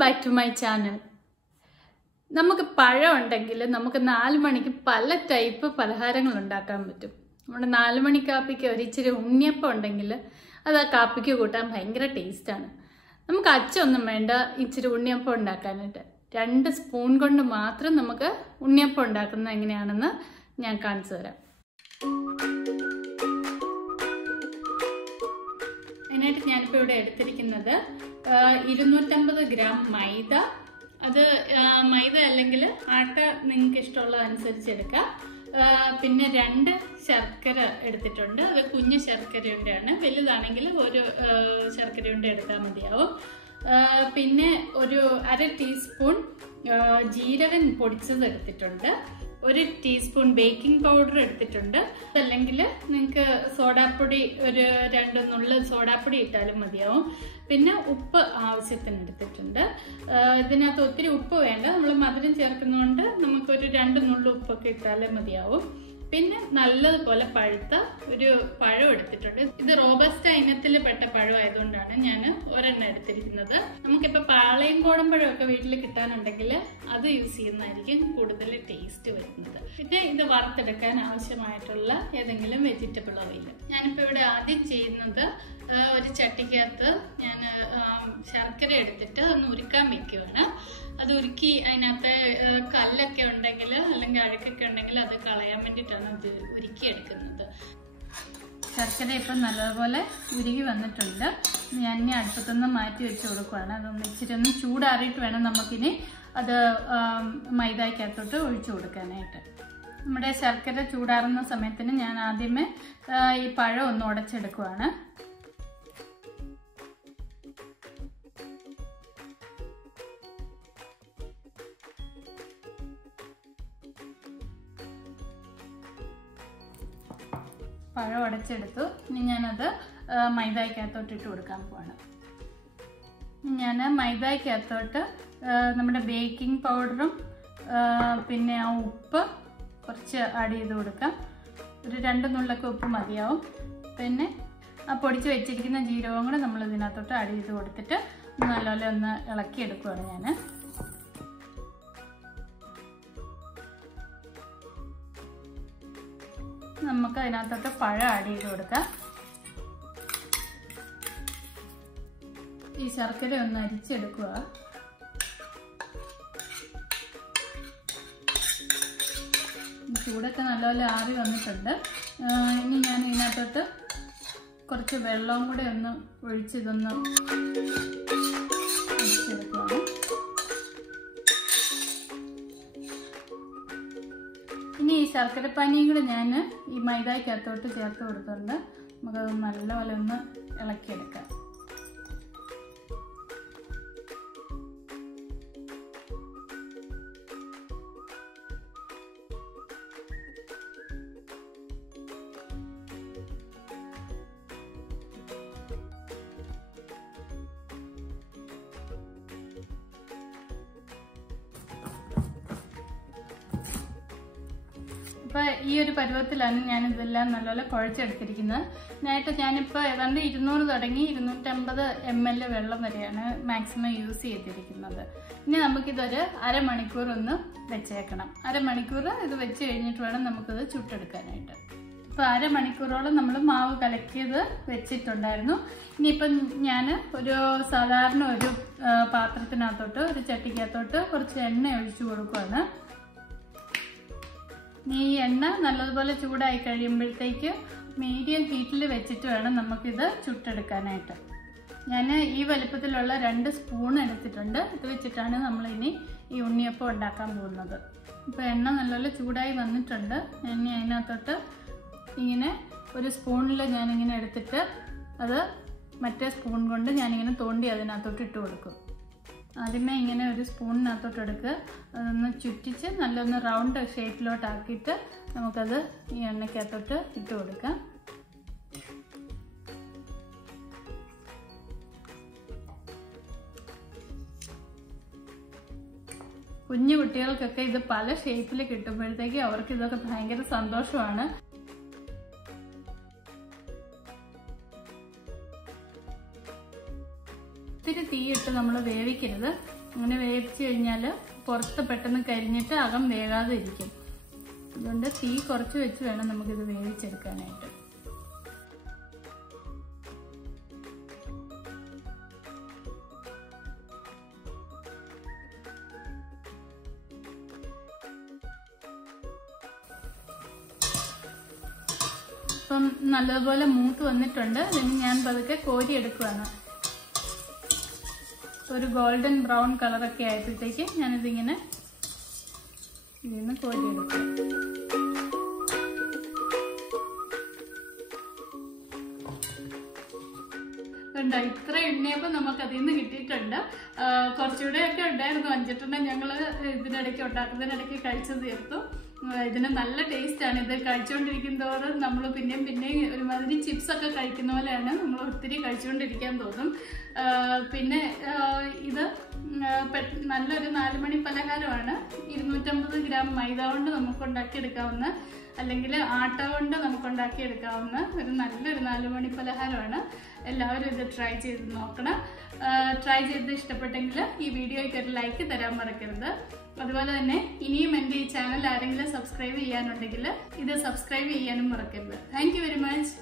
back to my channel. നമുക്ക് പഴം ഉണ്ടെങ്കിൽ നമുക്ക് 4 മണിക്ക് പല ടൈപ്പ് പലഹാരങ്ങൾ ഉണ്ടാക്കാൻ പറ്റും. നമ്മുടെ 4 മണി കാപ്പിക്ക് ഒരു ഇച്ചിരി ഉണ്ണിയപ്പം ഉണ്ടെങ്കിൽ അത് ആ കാപ്പിക്ക് കൂട്ടാൻ ഭയങ്കര ടേസ്റ്റ് ആണ്. നമുക്ക് അച്ചൊന്നും വേണ്ട ഇച്ചിരി ഉണ്ണിയപ്പം ഉണ്ടാക്കാനായിട്ട്. 2 സ്പൂൺ കൊണ്ട് മാത്രം നമുക്ക് ഉണ്ണിയപ്പം ഉണ്ടാക്കുന്നത് എങ്ങനെയാണെന്ന് ഞാൻ കാണിച്ചു തരാം. അതിനായിട്ട് ഞാനിപ്പോൾ ഇവിടെ എടുത്തിരിക്കുന്നത് 250 ഗ്രാം മൈദ. അത് മൈദ അല്ലെങ്കിൽ ആട്ട നിങ്ങൾക്ക് ഇഷ്ടമുള്ളതനുസരിച്ച് എടുക്കാം. പിന്നെ 2 ശർക്കര എടുത്തിട്ടുണ്ട്. അത് കുഞ്ഞു ശർക്കരയുണ്ടാണ്. വലുതാണെങ്കിൽ ഒരു ശർക്കരയുണ്ട എടുത്താൽ മതിയാവും. പിന്നെ ഒരു 1/2 ടീസ്പൂൺ ജീരകം പൊടിച്ചത് എടുത്തിട്ടുണ്ട്. 1 ടീസ്പൂൺ ബേക്കിംഗ് പൗഡർ എടുത്തിട്ടുണ്ട്. അതല്ലെങ്കിൽ നിങ്ങൾക്ക് സോഡാപ്പൊടി ഒരു 2 നുള്ള് സോഡാപ്പൊടി ഇട്ടാലും മതിയാവും. പിന്നെ ഉപ്പ് ആവശ്യത്തിന് എടുത്തിട്ടുണ്ട്. ഇതിനകത്ത് ഒത്തിരി ഉപ്പ് വേണ്ട, നമ്മൾ മധുരം ചേർക്കുന്നതുകൊണ്ട് നമുക്കൊരു 2 നുള്ള് ഉപ്പൊക്കെ ഇട്ടാലും മതിയാവും. പിന്നെ നല്ലതുപോലെ പഴുത്ത ഒരു പഴം എടുത്തിട്ടുണ്ട്. ഇത് റോബസ്റ്റ ഇനത്തിൽ പെട്ട പഴം ആയതുകൊണ്ടാണ് ഞാൻ ഒരെണ്ണം എടുത്തിരിക്കുന്നത്. നമുക്കിപ്പോൾ പാളയം കോടമ്പഴമൊക്കെ വീട്ടിൽ കിട്ടാനുണ്ടെങ്കിൽ അത് യൂസ് ചെയ്യുന്നതായിരിക്കും കൂടുതൽ ടേസ്റ്റ് വരുന്നത്. പിന്നെ ഇത് വറുത്തെടുക്കാൻ ആവശ്യമായിട്ടുള്ള ഏതെങ്കിലും വെജിറ്റബിൾ ഓയിൽ. ഞാനിപ്പോൾ ഇവിടെ ആദ്യം ചെയ്യുന്നത് ഒരു ചട്ടിക്കകത്ത് ഞാൻ ശർക്കര എടുത്തിട്ട് ഒന്ന് ഉരുക്കാൻ വെക്കുകയാണ്. അത് ഉരുക്കി അതിനകത്ത് കല്ലൊക്കെ ഉണ്ടെങ്കിൽ അല്ലെങ്കിൽ അഴുക്കൊക്കെ ഉണ്ടെങ്കിൽ അത് കളയാൻ വേണ്ടിയിട്ടാണ് ഇത് ഉരുക്കിയെടുക്കുന്നത്. ശർക്കര ഇപ്പം നല്ലതുപോലെ ഉരുകി വന്നിട്ടുണ്ട്. ഞാൻ ഇനി അടുപ്പത്തൊന്ന് മാറ്റി വെച്ച് കൊടുക്കുകയാണ്. അതൊന്ന് ഇച്ചിരി ഒന്ന് ചൂടാറിയിട്ട് വേണം നമുക്കിനി അത് മൈദയ്ക്കകത്തോട്ട് ഒഴിച്ചു കൊടുക്കാനായിട്ട്. നമ്മുടെ ശർക്കര ചൂടാറുന്ന സമയത്തിന് ഞാൻ ആദ്യമേ ഈ പഴം ഒന്ന് ഉടച്ചെടുക്കുകയാണ്. പഴം ഉടച്ചെടുത്തു. ഇനി ഞാനത് മൈദയ്ക്കകത്തോട്ട് ഇട്ട് കൊടുക്കാൻ പോവാണ്. ഞാൻ മൈദയ്ക്കകത്തോട്ട് നമ്മുടെ ബേക്കിംഗ് പൗഡറും പിന്നെ ആ ഉപ്പ് കുറച്ച് ആഡ് ചെയ്ത് കൊടുക്കാം. ഒരു 2 നുള്ളൊക്കെ ഉപ്പ് മതിയാവും. പിന്നെ ആ പൊടിച്ച് വെച്ചിരിക്കുന്ന ജീരകവും കൂടെ നമ്മൾ ഇതിനകത്തോട്ട് ആഡ് ചെയ്ത് കൊടുത്തിട്ട് നല്ലപോലെ ഒന്ന് ഇളക്കിയെടുക്കുകയാണ് ഞാൻ. നമുക്ക് അതിനകത്തോട്ട് പഴം ആഡ് ചെയ്ത് കൊടുക്കാം. ഈ ശർക്കര ഒന്ന് അരിച്ചെടുക്കുക. ചൂടൊക്കെ നല്ലപോലെ ആറി വന്നിട്ടുണ്ട്. ഇനി ഞാൻ ഇതിനകത്തോട്ട് കുറച്ച് വെള്ളവും കൂടെ ഒന്ന് ഒഴിച്ചിതൊന്ന് അരിച്ചെടുക്കുകയാണ്. ഇനി ഈ ശർക്കരപ്പാനിയും കൂടെ ഞാൻ ഈ മൈദയ്ക്കകത്തോട്ട് ചേർത്ത് കൊടുത്തുകൊണ്ട് നമുക്കത് നല്ലപോലെ ഒന്ന് ഇളക്കിയെടുക്കാം. അപ്പോൾ ഈ ഒരു പരുവത്തിലാണ് ഞാനിതെല്ലാം നല്ലപോലെ കുഴച്ചെടുത്തിരിക്കുന്നത്. ഇതിനായിട്ട് ഞാനിപ്പോൾ ഏതാണ്ട് 200 തുടങ്ങി 250 ml വെള്ളം വരെയാണ് മാക്സിമം യൂസ് ചെയ്തിരിക്കുന്നത്. ഇനി നമുക്കിതൊരു അരമണിക്കൂർ ഒന്ന് വെച്ചേക്കണം. അരമണിക്കൂർ ഇത് വെച്ച് കഴിഞ്ഞിട്ട് വേണം നമുക്കിത് ചുട്ടെടുക്കാനായിട്ട്. ഇപ്പോൾ അരമണിക്കൂറോളം നമ്മൾ മാവ് കലക്കിയത് വെച്ചിട്ടുണ്ടായിരുന്നു. ഇനിയിപ്പം ഞാൻ ഒരു സാധാരണ ഒരു പാത്രത്തിനകത്തോട്ട് ഒരു ചട്ടിക്കകത്തോട്ട് കുറച്ച് എണ്ണ ഒഴിച്ചു കൊടുക്കുകയാണ്. ഈ എണ്ണ നല്ലതുപോലെ ചൂടായി കഴിയുമ്പോഴത്തേക്ക് മീഡിയം ഹീറ്റിൽ വെച്ചിട്ട് വേണം നമുക്കിത് ചുട്ടെടുക്കാനായിട്ട്. ഞാൻ ഈ വലുപ്പത്തിലുള്ള 2 സ്പൂൺ എടുത്തിട്ടുണ്ട്. ഇത് വെച്ചിട്ടാണ് നമ്മളിനി ഈ ഉണ്ണിയപ്പം ഉണ്ടാക്കാൻ പോകുന്നത്. ഇപ്പോൾ എണ്ണ നല്ലപോലെ ചൂടായി വന്നിട്ടുണ്ട്. ഇനി അതിനകത്തോട്ട് ഇങ്ങനെ ഒരു സ്പൂണിൽ ഞാനിങ്ങനെ എടുത്തിട്ട് അത് മറ്റേ സ്പൂൺ കൊണ്ട് ഞാനിങ്ങനെ തോണ്ടി അതിനകത്തോട്ട് ഇട്ട് കൊടുക്കും. ആദ്യമേ ഇങ്ങനെ ഒരു സ്പൂണിനകത്തോട്ട് എടുക്കുക. അതൊന്ന് ചുറ്റിച്ച് നല്ലൊന്ന് റൗണ്ട് ഷേപ്പിലോട്ടാക്കിയിട്ട് നമുക്കത് ഈ എണ്ണയ്ക്കകത്തോട്ട് ഇട്ട് കൊടുക്കാം. കുഞ്ഞു കുട്ടികൾക്കൊക്കെ ഇത് പല ഷേപ്പിൽ കിട്ടുമ്പോഴത്തേക്ക് അവർക്ക് ഇതൊക്കെ ഭയങ്കര സന്തോഷമാണ്. ഒത്തിരി തീയിട്ട് നമ്മൾ വേവിക്കരുത്. അങ്ങനെ വേവിച്ച് കഴിഞ്ഞാൽ പുറത്ത് പെട്ടെന്ന് കരിഞ്ഞിട്ട് അകം വേകാതെ ഇരിക്കും. അതുകൊണ്ട് തീ കുറച്ച് വെച്ച് വേണം നമുക്കിത് വേവിച്ചെടുക്കാനായിട്ട്. ഇപ്പം നല്ലതുപോലെ മൂത്ത് വന്നിട്ടുണ്ട്. ഇതിന് ഞാൻ പതുക്കെ കോരി എടുക്കുകയാണ്. ഒരു ഗോൾഡൻ ബ്രൗൺ കളറൊക്കെ ആയപ്പോഴത്തേക്ക് ഞാനിതിങ്ങനെ ഇതിന്ന് കോരി എടുക്കും. ഉണ്ടോ ഇത്ര ഉണ്ണിയപ്പം നമുക്ക് അതിൽ നിന്ന് കിട്ടിയിട്ടുണ്ട്. കുറച്ചുകൂടെ ഒക്കെ ഉണ്ടായിരുന്നു. 5-8 ഞങ്ങൾ ഇതിനിടയ്ക്ക് ഉണ്ടാക്കുന്നതിനിടയ്ക്ക് കഴിച്ചു തീർത്തു. ഇതിന് നല്ല ടേസ്റ്റ് ആണ്. ഇത് കഴിച്ചുകൊണ്ടിരിക്കുന്നതോറും നമ്മൾ പിന്നെയും ഒരുമാതിരി ചിപ്സ് ഒക്കെ കഴിക്കുന്ന പോലെയാണ്. നമ്മൾ ഒത്തിരി കഴിച്ചുകൊണ്ടിരിക്കാൻ തോന്നും. പിന്നെ ഇത് നല്ലൊരു 4 മണി പലഹാരമാണ്. 250 ഗ്രാം മൈദ കൊണ്ട് നമുക്ക് ഉണ്ടാക്കിയെടുക്കാവുന്ന, അല്ലെങ്കിൽ ആട്ട കൊണ്ട് നമുക്ക് ഉണ്ടാക്കിയെടുക്കാവുന്ന നല്ലൊരു 4 മണി പലഹാരമാണ്. എല്ലാവരും ഇത് ട്രൈ ചെയ്ത് നോക്കണം. ട്രൈ ചെയ്ത് ഇഷ്ടപ്പെട്ടെങ്കിൽ ഈ വീഡിയോയ്ക്ക് ഒരു ലൈക്ക് തരാൻ മറക്കരുത്. അതുപോലെ തന്നെ ഇനിയും എൻ്റെ ഈ ചാനൽ ആരെങ്കിലും സബ്സ്ക്രൈബ് ചെയ്യാനുണ്ടെങ്കിൽ ഇത് സബ്സ്ക്രൈബ് ചെയ്യാനും മറക്കരുത്. Thank you very much.